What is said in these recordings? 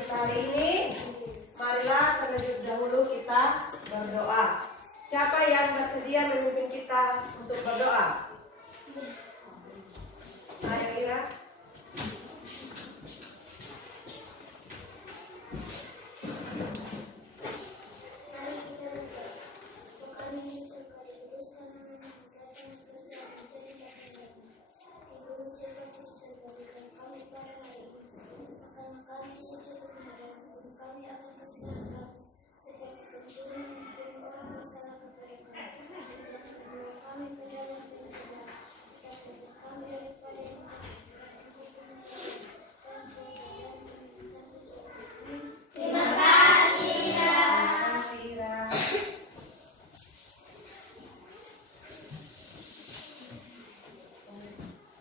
kita hari ini, marilah terlebih dahulu kita berdoa. Siapa yang bersedia memimpin kita untuk berdoa? Ayo Ira.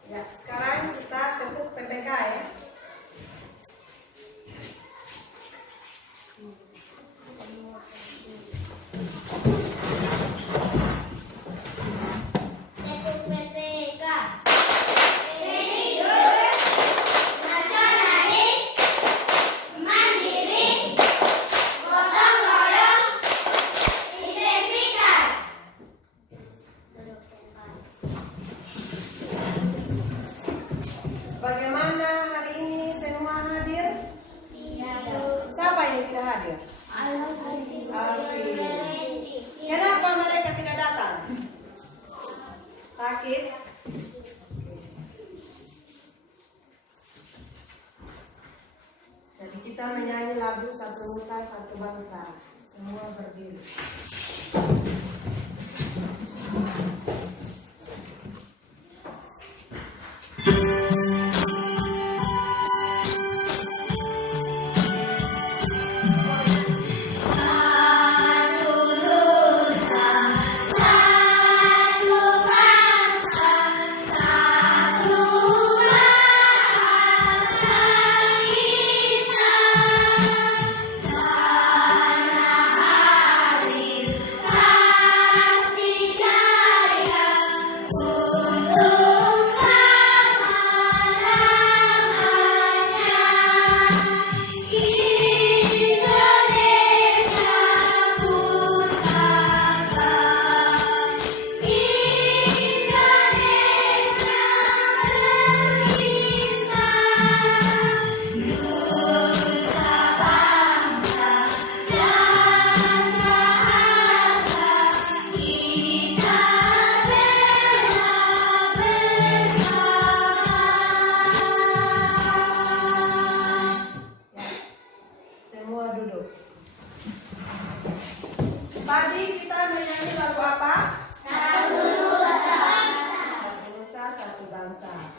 Ya, sekarang kita tepuk PPK ya. Bagaimana hari ini semua hadir? Siapa yang tidak hadir? Alfi. Kenapa mereka tidak datang? Sakit? Jadi kita menyanyi lagu Satu Nusa Satu Bangsa. Semua berdiri. Tadi kita menyanyi lagu apa? Satu Nusa Satu Bangsa.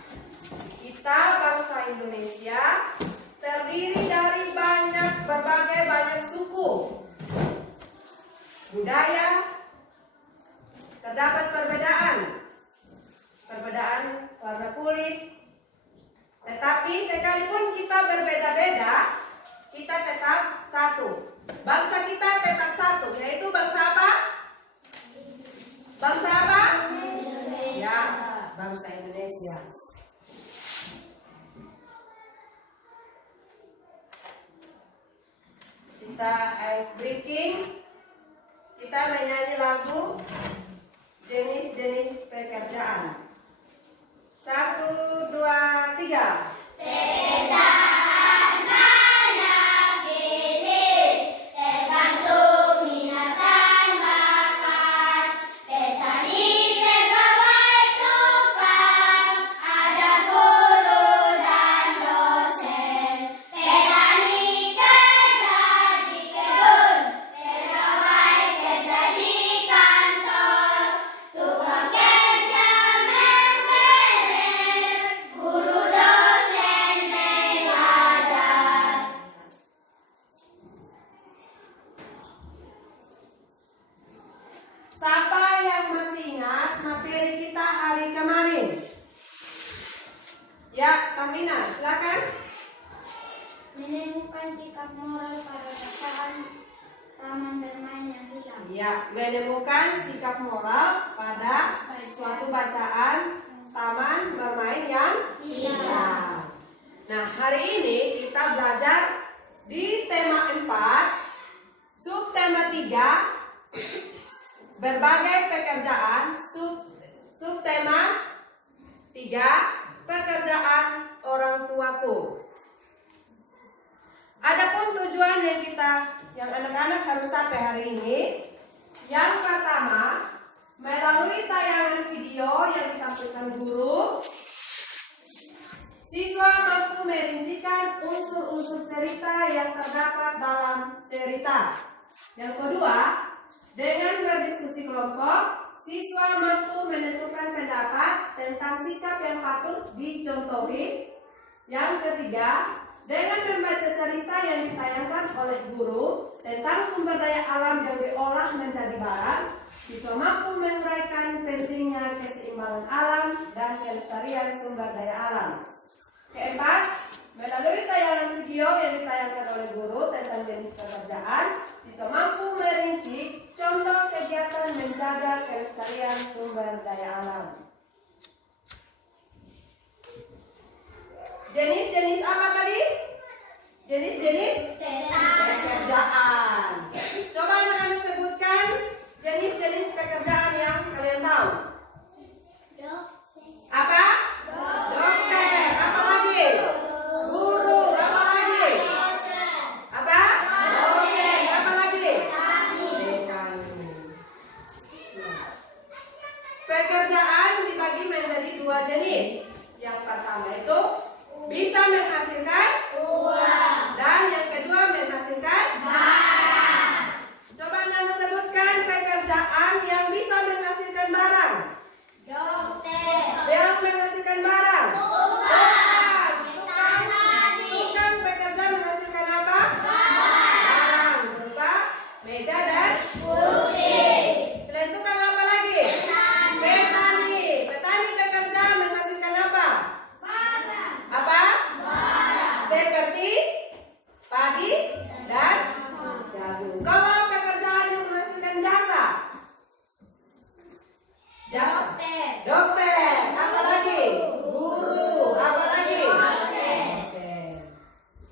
Kita bangsa Indonesia terdiri dari berbagai banyak suku, budaya, terdapat perbedaan warna kulit, tetapi sekalipun kita berbeda-beda, kita tetap satu. Bangsa kita tetap satu, yaitu bangsa apa? Bangsa apa? Ya, bangsa Indonesia. Kita ice breaking. Kita menyanyi lagu jenis-jenis pekerjaan. 1, 2, 3. Pekerjaan banyak jenis, tergantung minat dan bakat. Petani, pegawai, tukang, ada guru dan dosen. Petani kerja di kebun, pegawai kerja di kantor, tukang kerja memberes, guru dosen mengajar. Siapa yang masih ingat materi kita hari kemarin? Ya, Kamina, silakan. Menemukan sikap moral pada bacaan taman bermain yang hilang. Ya, menemukan sikap moral pada suatu bacaan taman bermain yang hilang. Nah, hari ini kita belajar di berbagai pekerjaan. Subtema 3, pekerjaan orang tuaku. Adapun tujuan yang anak-anak harus capai hari ini, yang pertama, melalui tayangan video yang ditampilkan guru, siswa mampu merincikan unsur-unsur cerita yang terdapat dalam cerita. Yang kedua, dengan berdiskusi kelompok, siswa mampu menentukan pendapat tentang sikap yang patut dicontohi. Yang ketiga, dengan membaca cerita yang ditayangkan oleh guru tentang sumber daya alam yang diolah menjadi barang, siswa mampu menguraikan pentingnya keseimbangan alam dan kelestarian sumber daya alam. Keempat, melalui tayangan video yang ditayangkan oleh guru tentang jenis pekerjaan, siswa mampu merinci contoh kegiatan menjaga kelestarian sumber daya alam. Jenis-jenis apa tadi? Jenis-jenis pekerjaan. Coba anak-anak sebutkan jenis-jenis pekerjaan yang kalian tahu. Apa? Dokter. Apa lagi? Guru. Apa lagi? Apa? Dosen. Apa lagi? Petani. Pekerjaan dibagi menjadi 2 jenis. Yang pertama itu bisa menghasilkan uang, dan yang kedua menghasilkan barang. Coba Nana sebutkan pekerjaan yang bisa menghasilkan barang. Dokter. Yang menghasilkan barang. Tukang bekerja menghasilkan apa? Barang berupa meja dan kursi. Selain tukang apa lagi? Petani. Petani bekerja menghasilkan apa? Apa? Seperti padi dan jagung. Kalau pekerjaan yang menghasilkan jasa? Dokter. Apa lagi? Guru. Apa lagi? Dosen.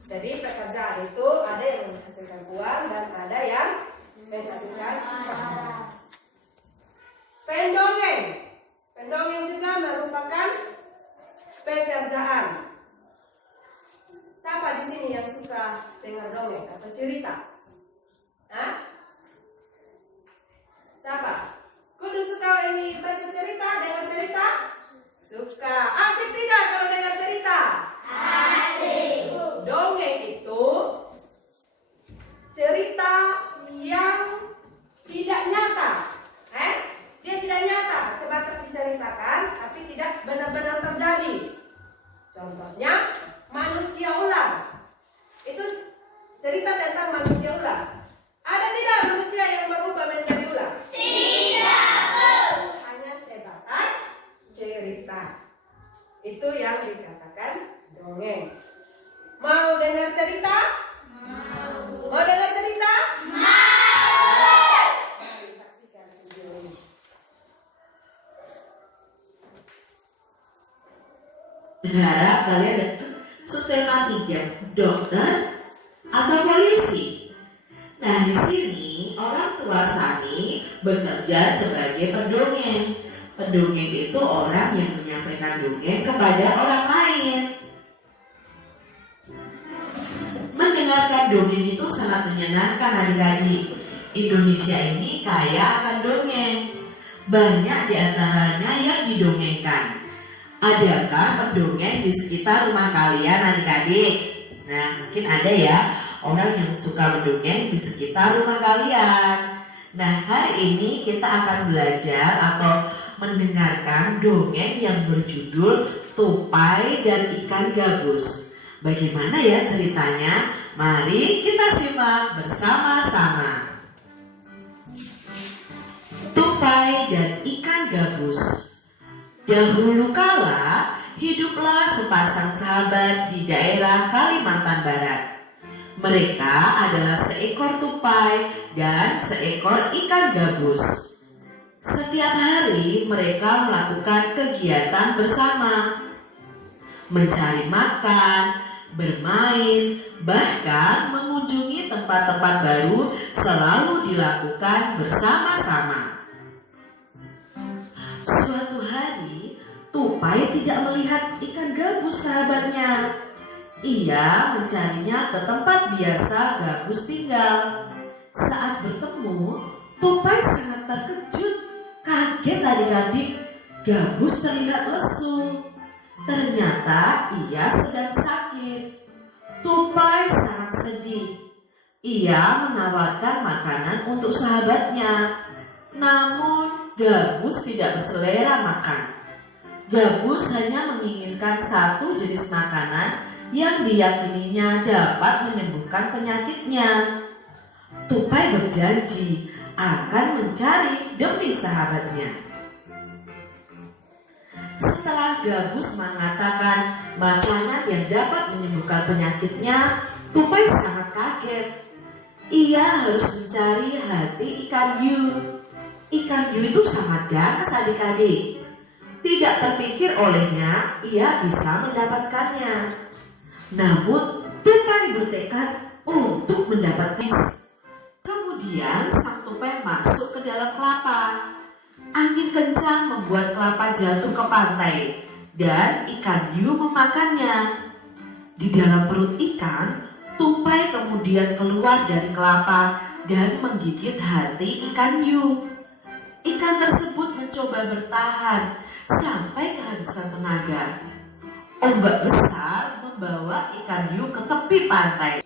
Jadi pekerjaan itu ada yang menghasilkan uang dan ada yang menghasilkan barang. Pendongeng. Pendongeng juga merupakan pekerjaan. Siapa di sini yang suka dengar dongeng atau cerita? Hah? Siapa? Kudu suka ini baca cerita, dengar cerita? Suka. Asik tidak kalau dengar cerita? Asik. Dongeng itu cerita yang tidak nyata. Dia tidak nyata, sebatas diceritakan, tapi tidak benar-benar terjadi. Contohnya, manusia ular. Itu cerita tentang manusia ular. Ada tidak manusia yang berubah menjadi ular? Tidak. Hanya sebatas cerita. Itu yang dikatakan dongeng. Mau dengar cerita? Mau dengar cerita? Saksikan video ini. Harap kalian subtema 3, dokter atau polisi. Nah, di sini orang tua Sani bekerja sebagai pendongeng. Pendongeng itu orang yang menyampaikan dongeng kepada orang lain. Mendengarkan dongeng itu sangat menyenangkan adik-adik. Indonesia ini kaya akan dongeng. Banyak di antaranya yang didongengkan. Adakah pendongeng di sekitar rumah kalian adik-adik? Nah, mungkin ada ya orang yang suka mendongeng di sekitar rumah kalian. Nah, hari ini kita akan belajar atau mendengarkan dongeng yang berjudul Tupai dan Ikan Gabus. Bagaimana ya ceritanya? Mari kita simak bersama-sama. Tupai dan Ikan Gabus. Dahulu kala, hiduplah sepasang sahabat di daerah Kalimantan Barat. Mereka adalah seekor tupai dan seekor ikan gabus. Setiap hari mereka melakukan kegiatan bersama, mencari makan, bermain, bahkan mengunjungi tempat-tempat baru selalu dilakukan bersama-sama. Suatu hari, tupai tidak melihat ikan gabus sahabatnya. Ia mencarinya ke tempat biasa gabus tinggal. Saat bertemu, tupai sangat terkejut. Kaget adik-adik, gabus terlihat lesu. Ternyata ia sedang sakit. Tupai sangat sedih. Ia menawarkan makanan untuk sahabatnya. Namun gabus tidak berselera makan. Gabus hanya menginginkan satu jenis makanan yang diyakininya dapat menyembuhkan penyakitnya. Tupai berjanji akan mencari demi sahabatnya. Setelah gabus mengatakan makanan yang dapat menyembuhkan penyakitnya, tupai sangat kaget. Ia harus mencari hati ikan hiu. Ikan hiu itu sangat ganas adik-adik. Tidak terpikir olehnya ia bisa mendapatkannya. Namun tupai bertekad untuk mendapatkannya. Kemudian sang tupai masuk ke dalam kelapa. Angin kencang membuat kelapa jatuh ke pantai dan ikan hiu memakannya. Di dalam perut ikan, tupai kemudian keluar dari kelapa dan menggigit hati ikan hiu. Ikan tersebut mencoba bertahan sampai kehabisan tenaga. Ombak besar membawa ikan hiu ke tepi pantai.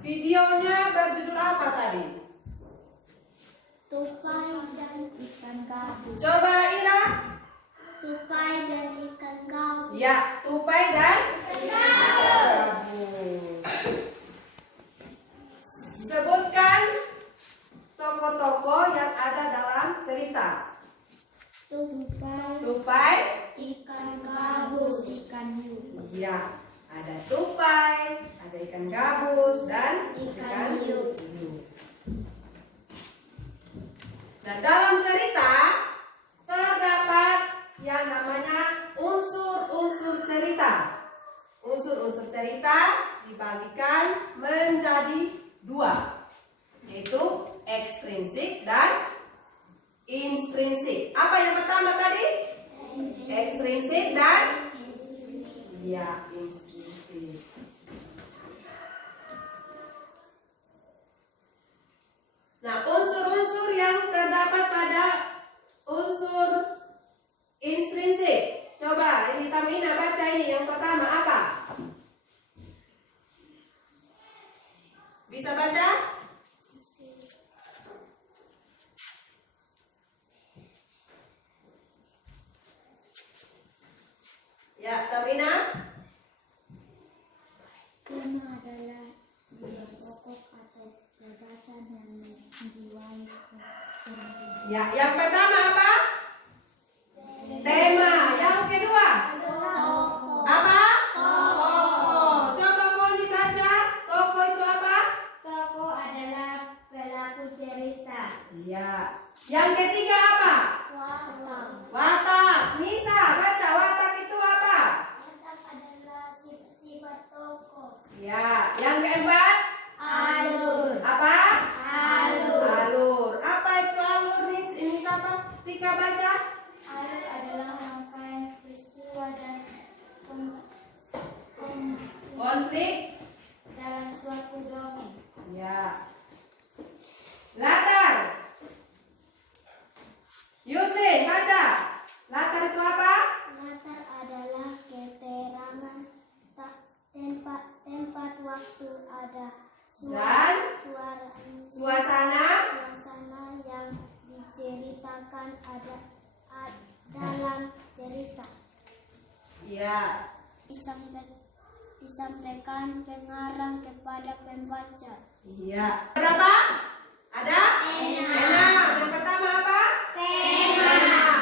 Videonya berjudul apa tadi? Tupai dan ikan gabus. Coba Ira. Tupai dan ikan gabus. Ya, tupai dan gabus. Sebutkan tokoh-tokoh yang ada dalam cerita. Tupai, ikan gabus, ikan hiu. ya, ada tupai, ada ikan gabus dan Ikan hiu. Nah, dalam cerita terdapat yang namanya unsur-unsur cerita. Unsur-unsur cerita dibagikan menjadi dua, yaitu ekstrinsik dan intrinsik. Apa yang pertama tadi? Ekstrinsik dan ya, intrinsik. Nah, unsur-unsur yang terdapat pada unsur intrinsik. Coba ini Tamina baca ini. Yang pertama apa? Bisa baca? Ya, Tamina. Tema adalah nilai pokok atau gagasan yang menjiwai kesenian. Ya, yang pertama apa? Tema. Yang kedua? Apa? Tokoh. Coba Foni baca. Tokoh itu apa? Tokoh adalah pelaku cerita. Iya. Yang ketiga apa? Watak. Watak. Nisa, baca watak itu apa? Watak adalah sifat tokoh. Ya. Yang keempat? Alur. Apa? Alur. Alur. Apa itu alur, Nis? Ini siapa? Tika baca. Alur adalah rangkaian peristiwa dan Konflik. dalam suatu dongeng. Ya. Latar. Yusin, baca. Latar itu apa? Latar adalah keterangan tempat waktu ada Dan suasana suasana. yang diceritakan dalam cerita. Ya. Disampaikan pengarang kepada pembaca. Iya. Berapa? Ada? Enam. Yang pertama apa? Tema.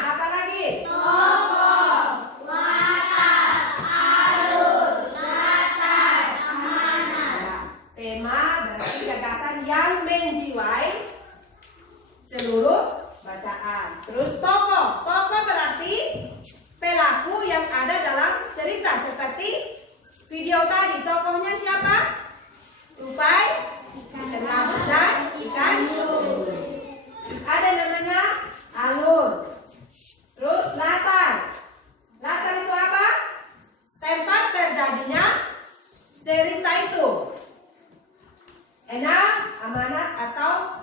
Apa lagi? Tokoh, watak, alur, latar, amanah. Ya. Tema berarti gagasan yang menjiwai seluruh bacaan. Terus tokoh. Tokoh berarti pelaku yang ada dalam cerita. Seperti video tadi. Tokohnya siapa? Tupai, ikan gabus dan ikan hiu. Ada namanya alur. Terus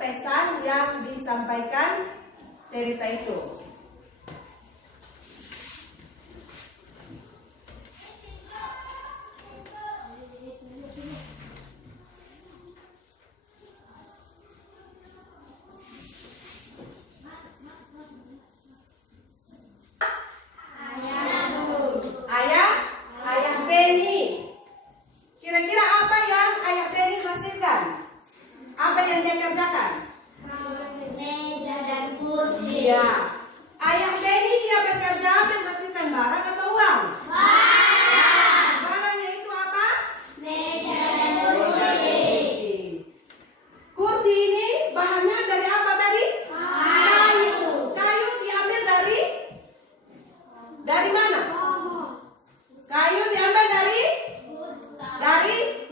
pesan yang disampaikan cerita itu. Ayah Beni. Kira-kira apa yang ayah Beni hasilkan? Apa yang dia kerjakan? Meja dan kursi. Iya. Ayah Beni dia bekerja menghasilkan barang atau uang? Barangnya itu apa? Meja dan kursi. Kursi ini bahannya dari apa tadi? Kayu. Kayu diambil dari mana? Kayu diambil dari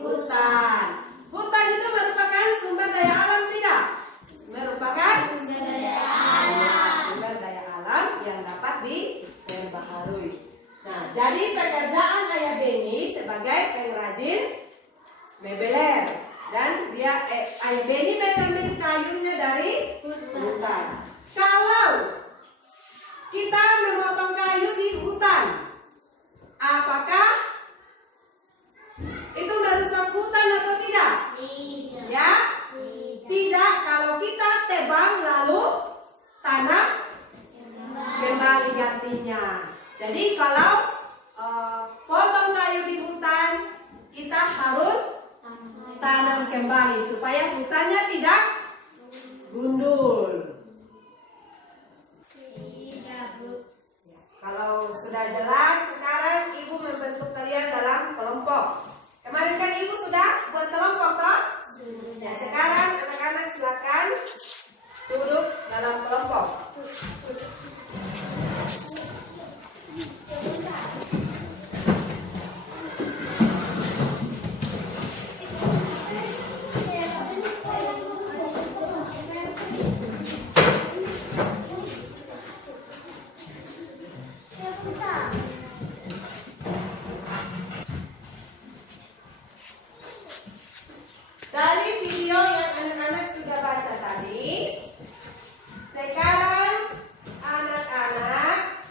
hutan. Hutan itu merupakan sumber daya alam tidak? Merupakan Sumber daya alam. sumber daya alam yang dapat diperbaharui. Nah, jadi pekerjaan ayah Beni sebagai pengrajin mebeler dan ayah Beni mengambil kayunya dari hutan. Kalau kita memotong kayu di hutan, apakah itu merusak hutan atau tidak? Tidak. Ya, tidak. Kalau kita tebang lalu tanam kembali gantinya. Jadi kalau potong kayu di hutan, kita harus tanam kembali supaya hutannya tidak gundul. Tidak, Bu. Kalau sudah jelas, sekarang Ibu membentuk kalian dalam kelompok. Kemarin kan Ibu sudah buat kelompok toh? Ya, sekarang anak-anak silakan duduk dalam kelompok. Dari video yang anak-anak sudah baca tadi, sekarang anak-anak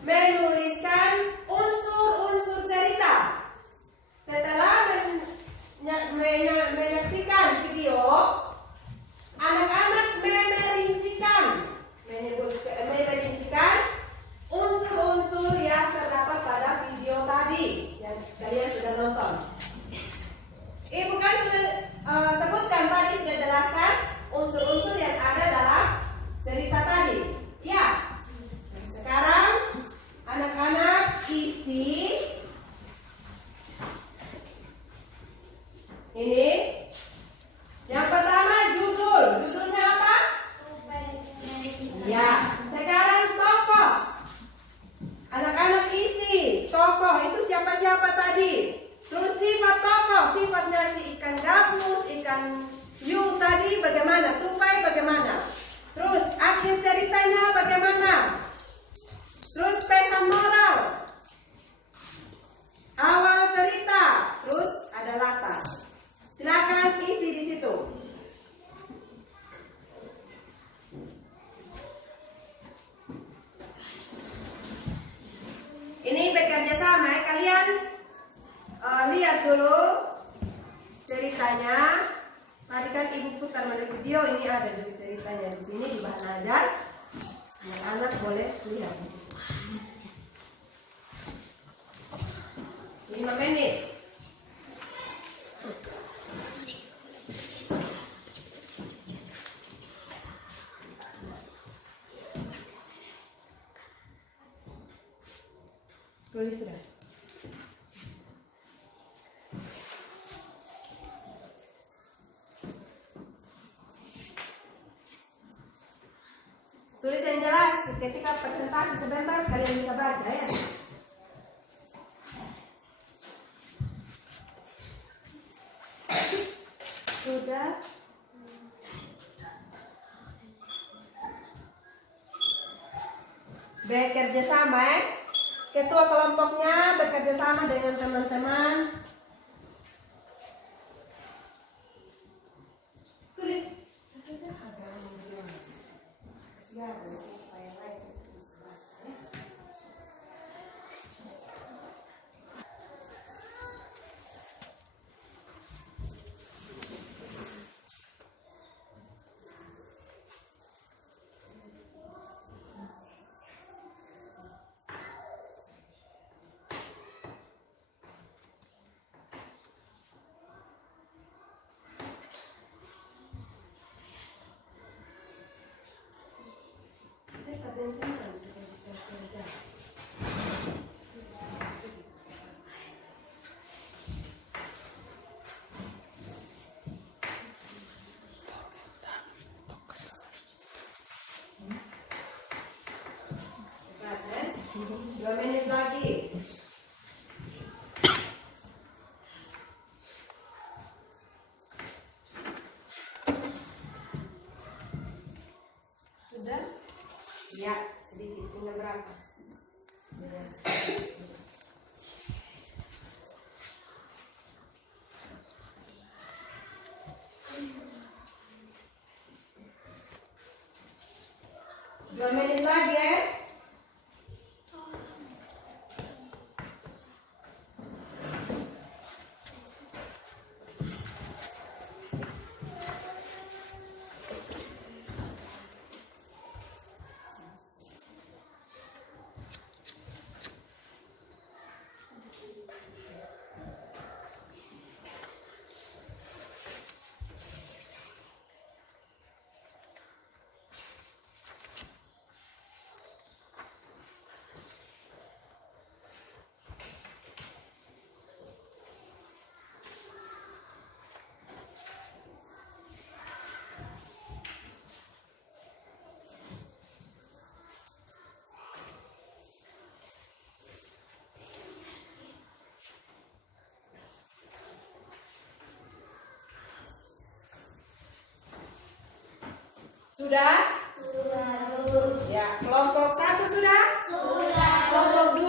menuliskan unsur-unsur cerita. Setelah menyaksikan video, anak-anak merincikan unsur-unsur yang terdapat pada video tadi yang kalian sudah nonton. Ibu kan sudah sebutkan tadi, sudah jelaskan unsur-unsur yang ada dalam cerita tadi. Ya. Sekarang anak-anak isi ini. Yang pertama judulnya apa? Ya. Sekarang tokoh. Anak-anak isi tokoh itu siapa-siapa tadi. Terus sifat tokoh, sifatnya si ikan gabus, ikan hiu tadi bagaimana, tupai bagaimana. Terus akhir ceritanya bagaimana. Terus pesan moral, awal cerita, terus ada latar. Silakan isi di situ. Ini bekerja sama ya. Kalian lihat dulu ceritanya. Tadi kan Ibu putar pada video, ini ada juga ceritanya di sini di bahan ajar. Anak-anak boleh lihat di situ. 5 menit. Tulis sudah. Tulis yang jelas. Ketika presentasi sebentar kalian bisa baca ya. Sudah. Bekerja sama ya. Ketua kelompoknya bekerja sama dengan teman-teman. 2 menit lagi ya. Sudah? Sudah. Ya, kelompok 1 sudah? Sudah. Kelompok 2?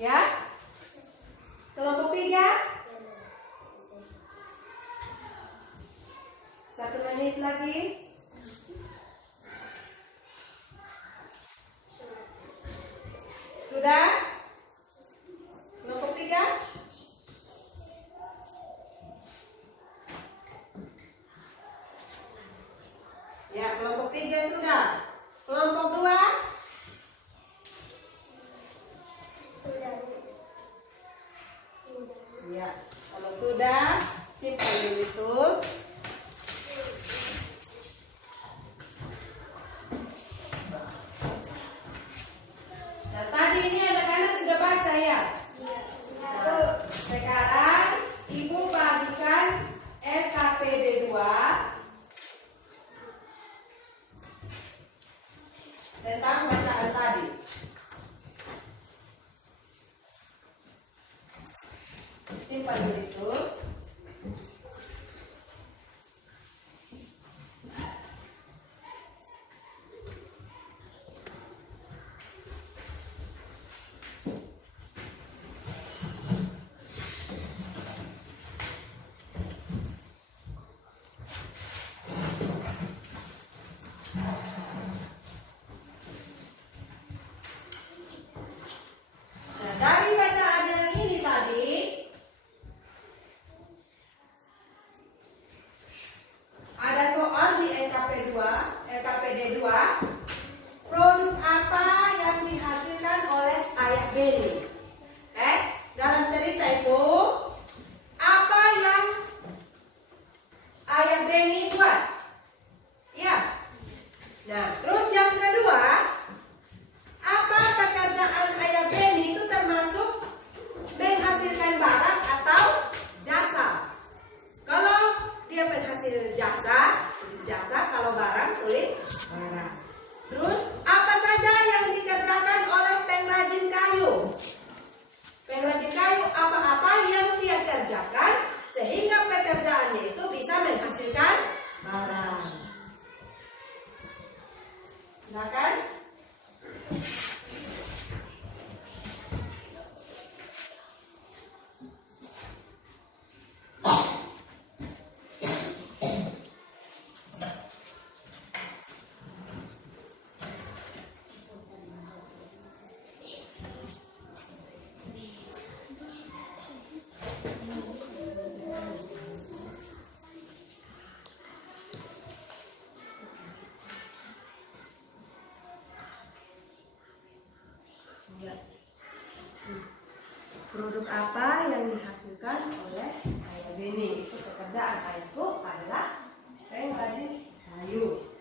Ya? Kelompok 3? 1 menit lagi. Sudah? Kelompok 3? Ya, kelompok 3 sudah. Kelompok 2? Sudah. Ya, kalau sudah, simpan dulu itu. Nah, tadi ini anak-anak sudah baca ya? Nah, sekarang Ibu bagikan LKPD 2 tentang bacaan tadi. Simpan dulu itu. Nah, dari bacaan yang ini tadi, ada soal di LKPD 2, produk apa yang dihasilkan oleh ayah Beni? Dalam cerita itu, apa yang ayah Beni buat? Ya. Nah, terus yang kedua, apa pekerjaan ayah Beni itu termasuk menghasilkan barang atau jasa? Kalau dia penghasil jasa, tulis jasa. Kalau barang, tulis barang. Terus, apa saja yang dikerjakan oleh pengrajin kayu? Pengrajin kayu apa-apa yang dia kerjakan sehingga pekerjaannya itu bisa menghasilkan barang. Silakan. Ya. Produk apa yang dihasilkan oleh ayah Beni? Itu pekerjaan ayahku adalah pengrajin kayu.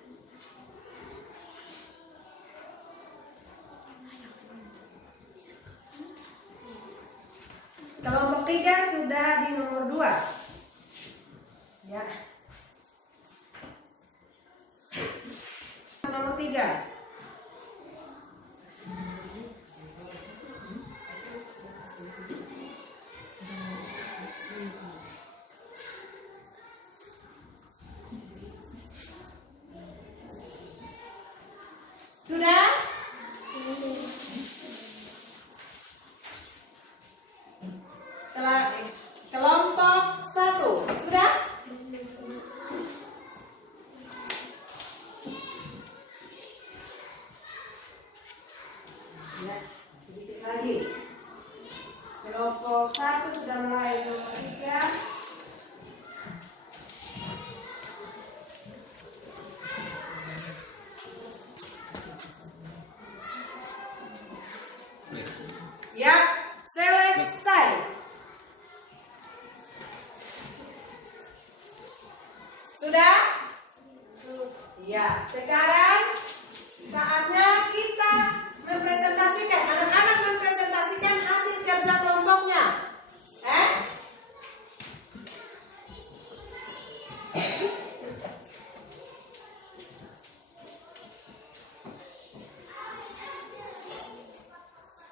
Kelompok 3 sudah di nomor 2. Ya. Nomor 3. Sudah? Kelompok 1 sudah? kelompok 1 sudah mulai, kelompok 3. Ya, selesai. Sudah? Ya, sekarang saatnya kita mempresentasikan, anak-anak mempresentasikan hasil kerja kelompoknya.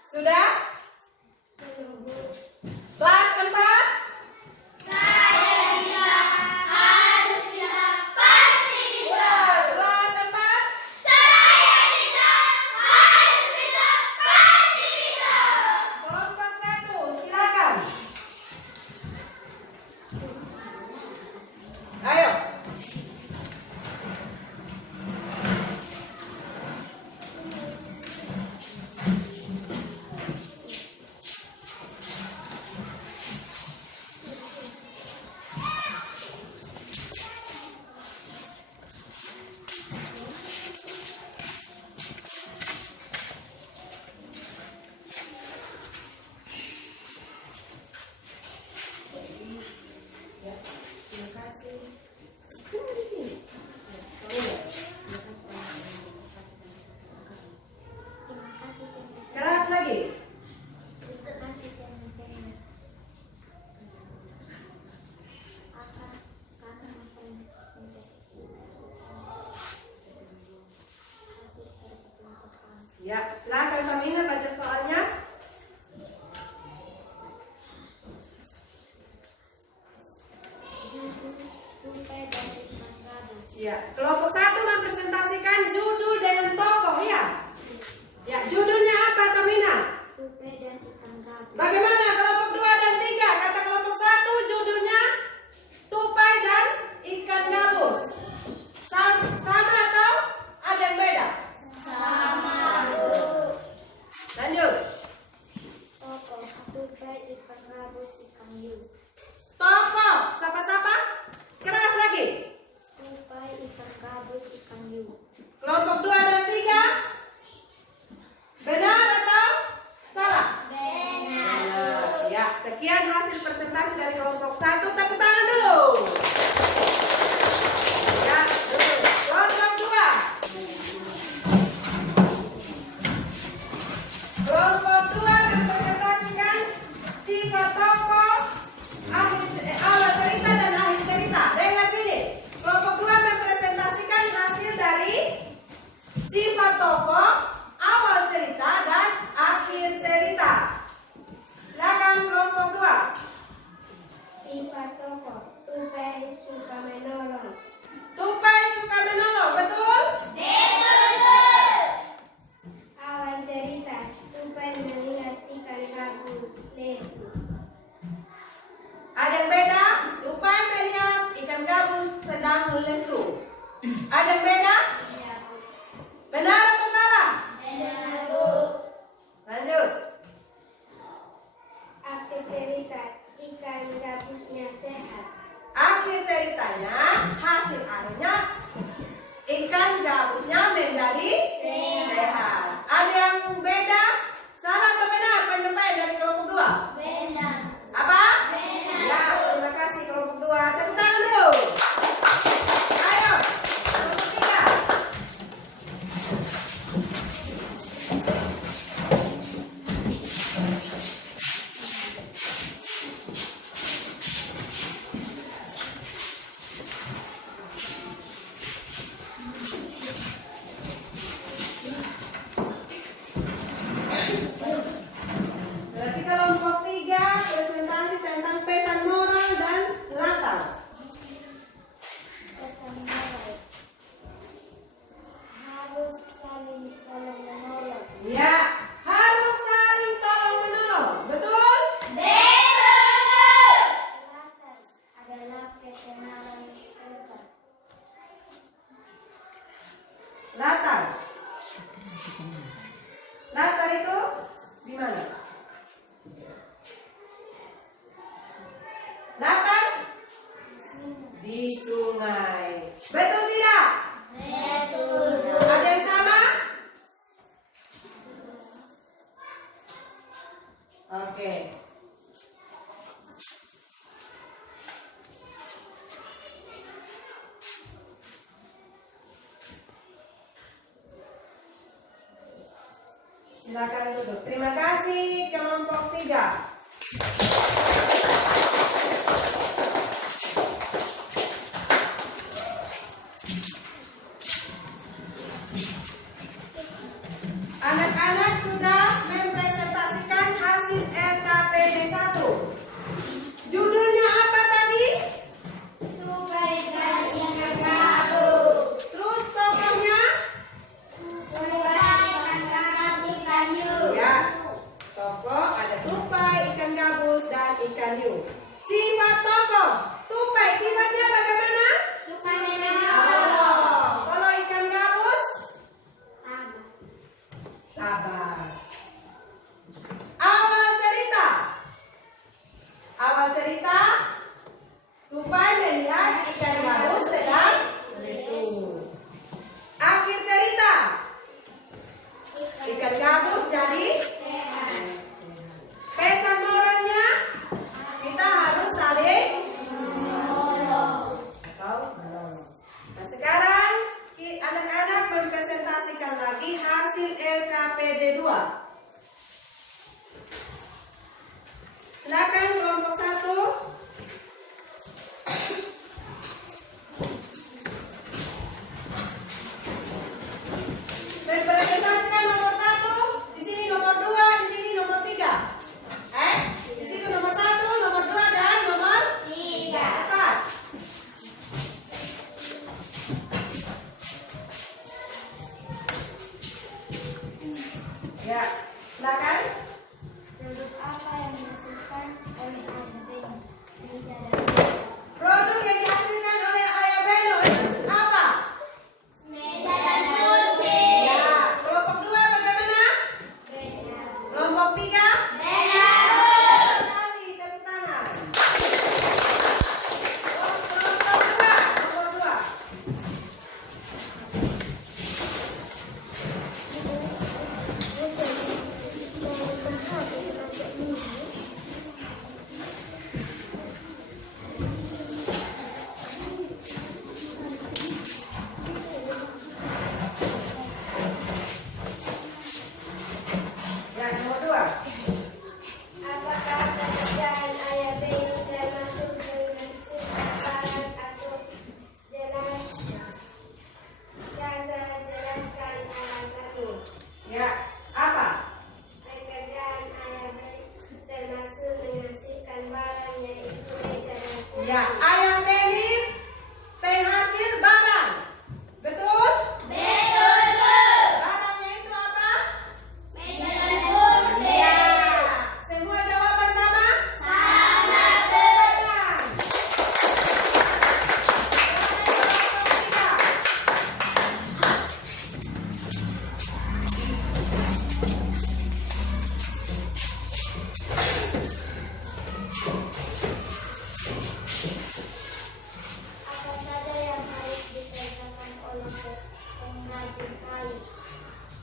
Sudah? Kelas 4? Saya bisa, harus bisa, pasti bisa. Kelas 4? Saya bisa, harus bisa, pasti bisa. Kelompok 1, silakan. Ayo. Ya, terima kasih. Semua di sini. Terima kasih teman-teman. Keras lagi. Terima kasih teman-teman. Kakak makan untuk hasil kerja kelompok sekarang. Ya, silakan Kamina baca soalnya. Judul tupai dan ikan gabus. Ya, kelompok 1 mempresentasikan judul dengan tokoh ya. Ya, judulnya apa Kamina? Tupai dan ikan gabus. Bagaimana kelompok 2 dan 3? Kata kelompok 1 judulnya tupai dan ikan gabus. Sama atau ada yang beda? Sama. Lanjut. Tokoh tupai ikan gabus ikan hiu. Tokoh, siapa-siapa? Keras lagi. Tupai ikan gabus ikan hiu. Kelompok 2 dan 3? Benar atau salah? Benar. Ya, sekian hasil presentasi dari kelompok 1. Tepuk tangan dulu. Ya, dulu. Kelompok 2. Kelompok 2 mempresentasikan sifat tokoh, awal cerita dan akhir cerita. Dengar sini. Kelompok 2 mempresentasikan hasil dari sifat tokoh, awal cerita dan akhir cerita. Silakan kelompok 2. Sifat tokoh tupai suka menolong. Tupai suka menolong, betul? Awal cerita tupai melihat ikan gabus lesu. Ada yang beda? Tupai melihat ikan gabus sedang lesu. Ada yang beda? Benar atau salah? Benar, Bu. Lanjut. Akhir cerita ikan gabusnya sehat. Akhir ceritanya, hasil akhirnya ikan gabusnya menjadi sehat. Ada yang beda? Salah atau benar penyampaian dari kelompok 2? Benar. Apa? Benar. Ya, terima kasih kelompok 2. Tepuk tangan dulu. Ayo, kelompok 3. Silakan duduk. Terima kasih kelompok 3. Anak-anak sudah mempresentasikan hasil LKPD 1. Judulnya apa tadi? Tupai dan ikan gabus. Terus tokohnya? Tupai, ikan gabus, ikan hiu. Ya, tokoh ada tupai, ikan gabus, dan ikan hiu. Sifat tokoh, tupai sifatnya bagaimana? Suka minum. Kalau ikan gabus, Sabar. sabar. Awal cerita. Awal cerita, tupai melihat ikan gabus sedang lesu. Akhir cerita, ikan gabus jadi Sehat. pesan moralnya, kita harus saling Menolong. atau menolong. Nah sekarang anak-anak mempresentasikan lagi hasil LKPD 2. Silakan kelompok 1. Mempresentasikan nomor 1, di sini nomor 2, di sini nomor 3. Di situ nomor 1, nomor 2, dan nomor 3. 4. Ya, silakan. Produk apa yang dihasilkan oleh Adem? Meja dan Produk yang dihasilkan oleh Ayah Beno itu apa? meja dan kursi. Ya, kelompok 2 bagaimana? Beda. Kelompok 3? Beda. Terima kasih, tepuk tangan. Kelompok 2, nomor 2. Ya, nomor 2. Apakah pekerjaan Ayah Beni termasuk dengan barang atau jelas? Jasa jelaskan alasannya. Ya, apa? Pekerjaan Ayah Beni termasuk menghasilkan barang yaitu meja dan kursi. Ya, Ayah Beni penghasil barang. Betul? Betul, Bu. Barangnya itu apa? Meja dan kursi. Ya. Semua jawaban sama? Sama, Bu. Tangan. Apa saja yang harus dikerjakan oleh pengrajin kayu?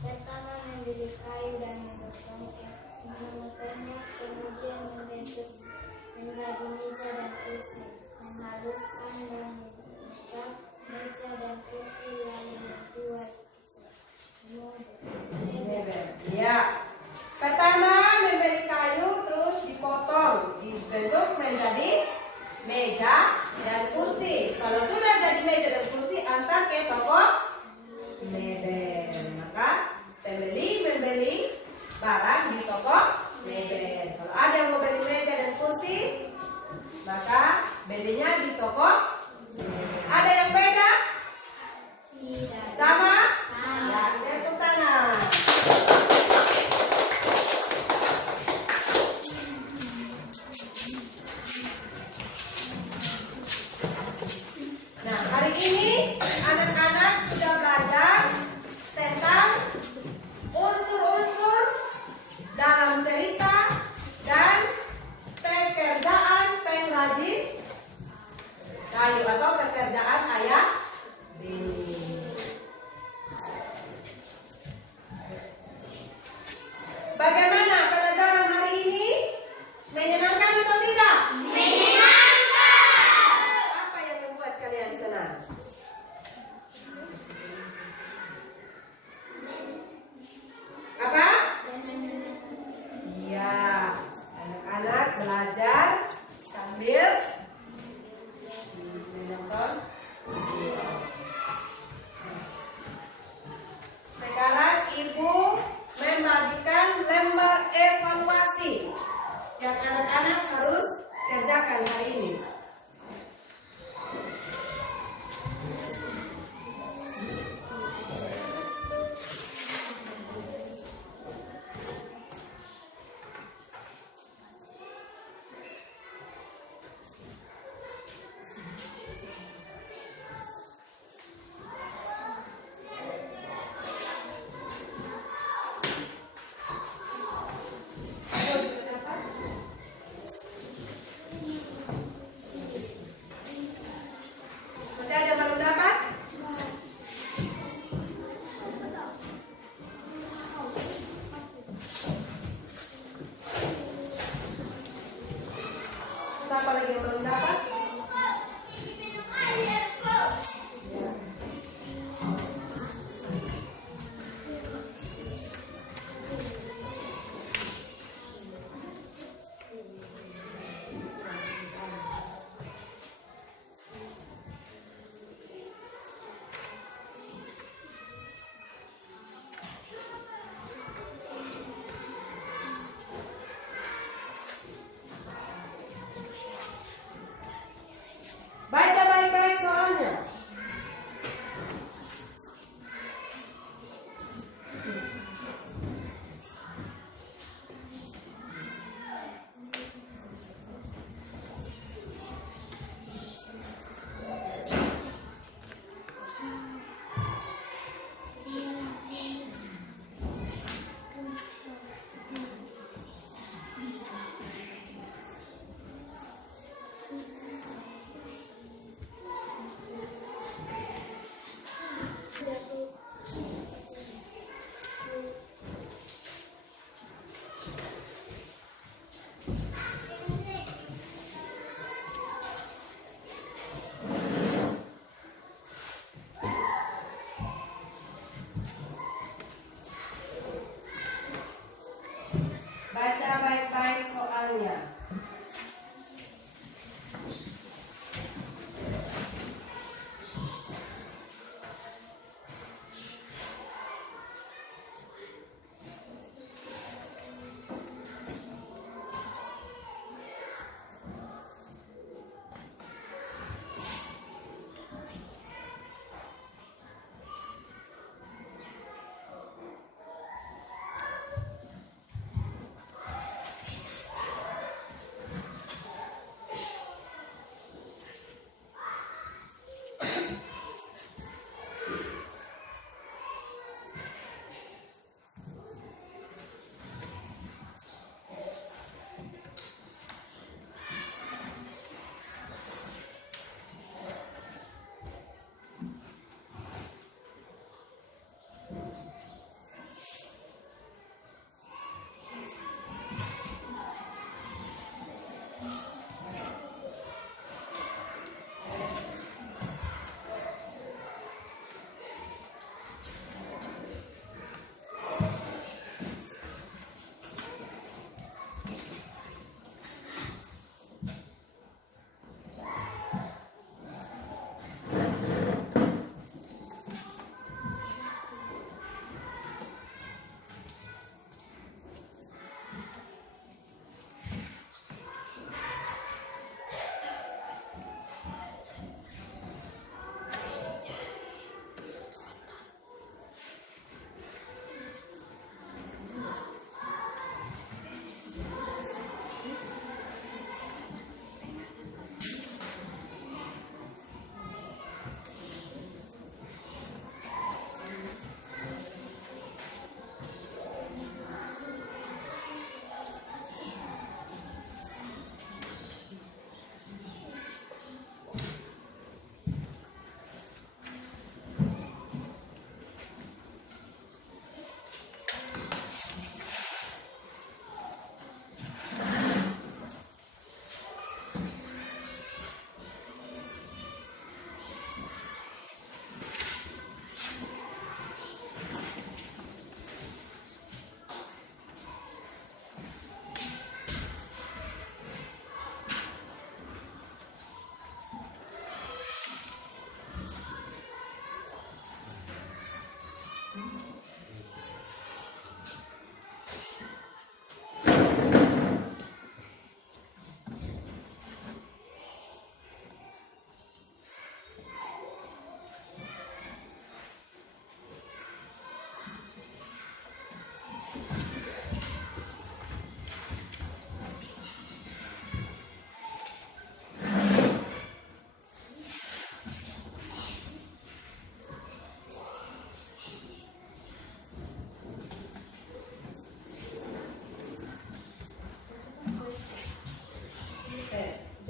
Pertama, membeli kayu dan memotongnya, kemudian membentuk menjadi meja dan kursi, menghaluskan dan mengikat meja dan kursi, lalu membuat mebel. Ya. Pertama membeli kayu terus dipotong, dibentuk menjadi meja dan kursi. Kalau sudah jadi meja dan kursi, antar ke toko mebel. Maka pembeli membeli barang di toko mebel. Kalau ada yang mau beli meja dan kursi, maka belinya di toko mebel. Ada yang beda? Tidak. Sama? Sama. Ya, tepuk tangan. Nah, hari ini anak-anak sudah belajar tentang unsur-unsur dalam cerita dan pekerjaan pengrajin kayu atau pekerjaan Ayah Beni. Bagaimana pelajaran hari ini? Menyenangkan atau tidak? Apa yang membuat kalian senang? Apa? diskusikan hari ini? Masih ada yang belum dapat? Siapa lagi yang belum dapat?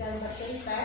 Jangan bercerita.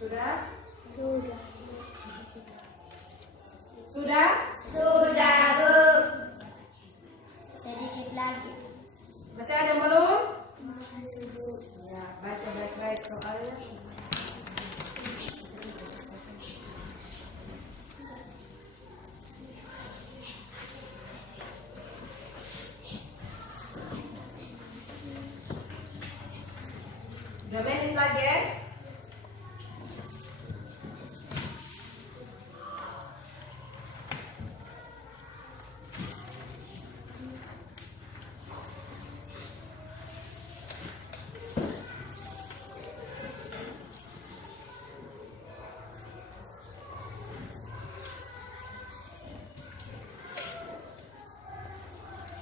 Sudah? Sudah. Sudah? Sudah, Bu. Sedikit lagi. Masih ada yang belum? Masih, Bu. Ya, baca baik-baik soalnya. Dua menit lagi ya.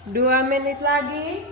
Dua menit lagi.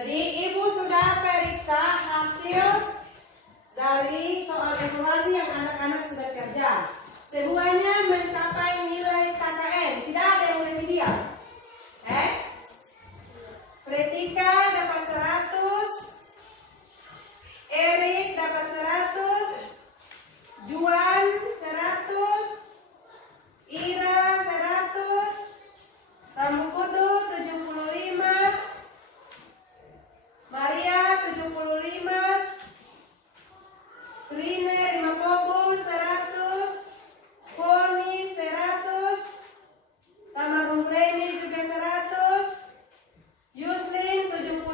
Jadi Ibu sudah periksa hasil dari soal evaluasi yang anak-anak sudah kerja. Semuanya mencapai nilai KKM, tidak ada yang lebih diam. Pretika dapat 100, Erik dapat 100, Juan 100, Ira 100, Rambu Kudu 75, Maria 75, Srine Rima Kobul 100, Poni 100, Tamar Rumi juga 100, Yuslin 75,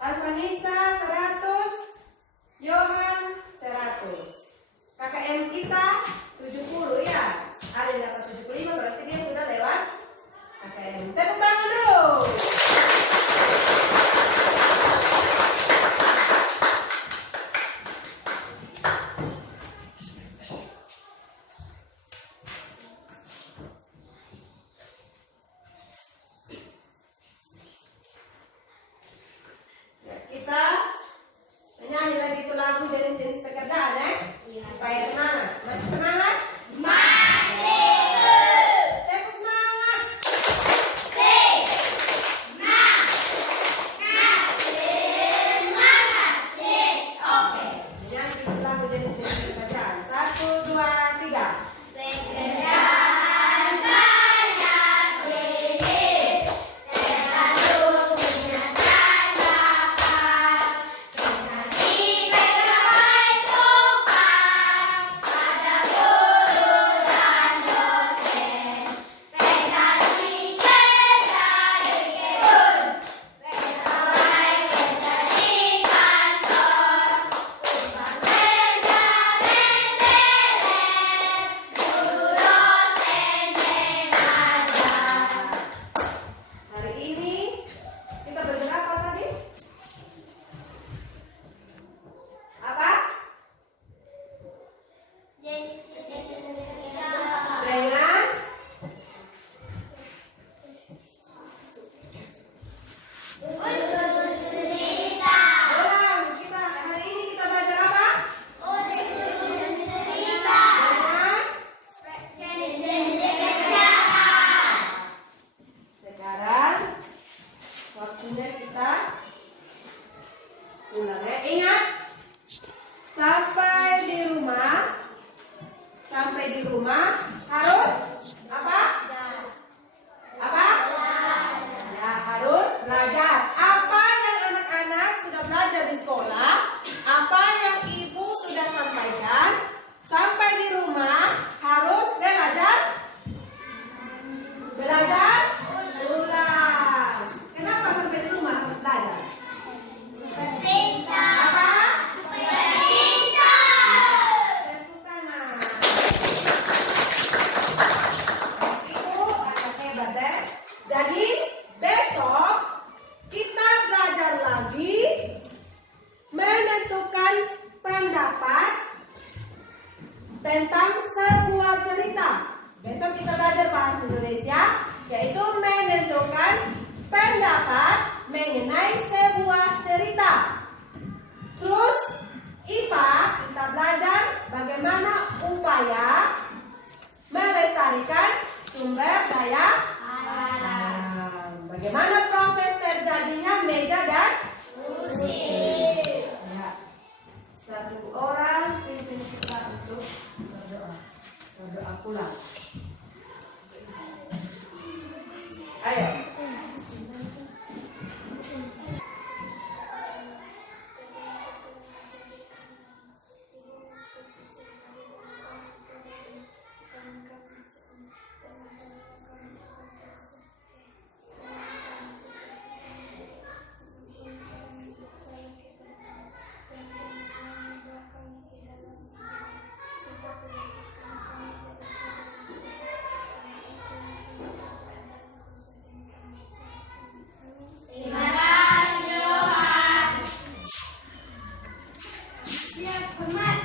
Alvanisa 100, Johan 100. KKM kita 70 ya. Ada yang dapat 75 berarti dia sudah lewat KKM. Tepuk tangan dulu. Kita menyanyi lagi itu lagu jenis-jenis pekerjaan ya. Supaya semangat. Masih semangat? Tepuk semangat. Menyanyi itu lagu jenis-jenis pekerjaan. 1, 2, 3. Hari ini kita belajar apa tadi? Apa? Dengan ulang. Kita hari ini kita belajar apa? Sekarang waktunya kita ulang ya. Ingat, sampai di rumah harus apa? Ya, harus belajar. Apa yang anak-anak sudah belajar di sekolah, apa yang ibu sudah sampaikan, sampai di rumah harus belajar ulang. Kenapa sampai di rumah harus belajar? Apa? Tepuk tangan. Itu anak hebat ya. Jadi besok kita belajar lagi menentukan pendapat tentang sebuah cerita. Besok kita belajar bahasa Indonesia, yaitu menentukan pendapat mengenai sebuah cerita. Terus IPA kita belajar bagaimana upaya melestarikan sumber daya alam. Bagaimana proses terjadinya meja dan kursi. Ya. Satu orang pimpin kita untuk berdoa pulang. Ayo. Siap, hormat.